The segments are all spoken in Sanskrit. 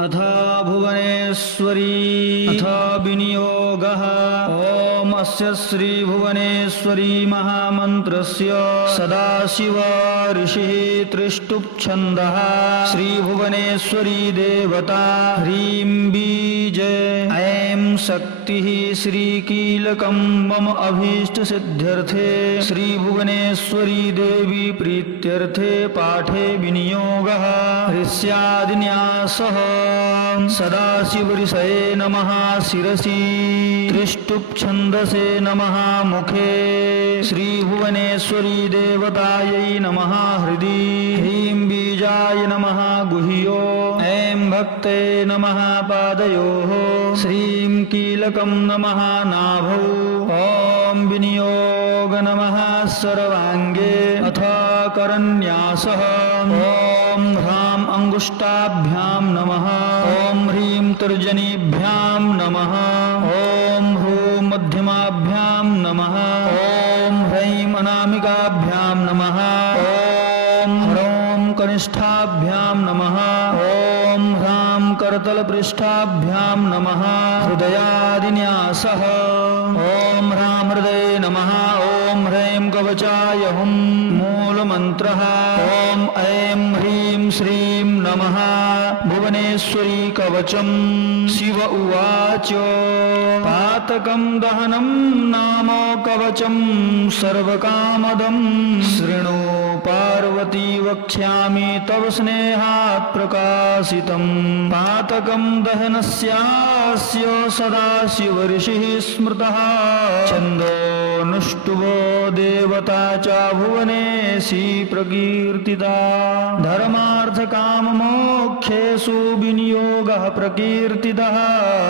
अथ भुवनेश्वरी अथ विनियोगः। ॐ अस्य श्रीभुवनेश्वरी महामन्त्रस्य सदाशिव ऋषिः त्रिष्टुप्छन्दः। श्रीभुवनेश्वरी देवता ह्रीं बीज ऐं शक्तिः श्रीकीलकं मम अभीष्टसिद्ध्यर्थे श्रीभुवनेश्वरी देवी प्रीत्यर्थे पाठे विनियोगः। ऋष्यादिन्यासः सदाशिवऋषये नमः शिरसि त्रिष्टुप्छन्दसे नमः मुखे श्रीभुवनेश्वरी देवतायै नमः हृदि ह्रीं बीजाय नमः गुह्यो ऐं भक्ते नमः पादयोः श्रीं कीलकं नमः नाभौ ॐ विनियोग नमः सर्वाङ्गे अथ करन्यासः ॐ ह्रां अङ्गुष्ठाभ्यां नमः ॐ ह्रीं तर्जनीभ्यां नमः ॐ ह्रूं मध्यमाभ्यां नमः ॐ ह्रैं अनामिकाभ्यां नमः ॐ ह्रौं कनिष्ठाभ्यां नमः ॐ ह्रां करतलपृष्ठाभ्यां नमः हृदयादिन्यासः ॐ ह्रां हृदये नमः ॐ ह्रैं कवचाय हुं मूलमन्त्रः ॐ ऐं ह्रीं श्रीं नमः भुवनेश्वरी कवचम्। शिव उवाच पातकं दहनं नाम कवचं सर्वकामदं शृणु पार्वती वक्ष्यामि तव स्नेहात् प्रकाशितं। पातकं दहनस्यास्य सदाशिवऋषिः स्मृतः छन्दोऽनुष्टुभो देवता च भुवनेशी प्रकीर्तिता। धर्मार्थकाममोक्षेषु विनियोगः प्रकीर्तितः।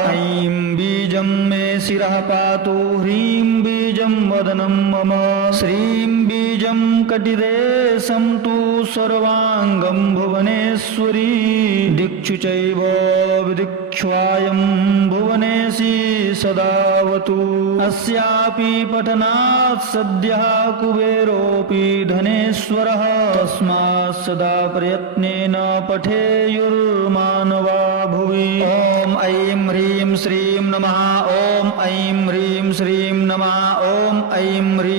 ऐं बीजं मे शिरः पातु ह्रीं बीजं वदनं मम श्रीं बीजं कटिदेशं तु सर्वाङ्गं भुवनेश्वरी दिक्षु चैव विदिक्ष्वायं भुवनेशी सदावतु। अस्यापि पठनात् सद्यः कुबेरोऽपि धनेश्वरः तस्मात् सदा प्रयत्नेन पठेयुर्मानवा भुवि। ॐ ऐं ह्रीं श्रीं नमः ॐ ऐं ह्रीं श्रीं नमः ॐ ऐं ह्रीं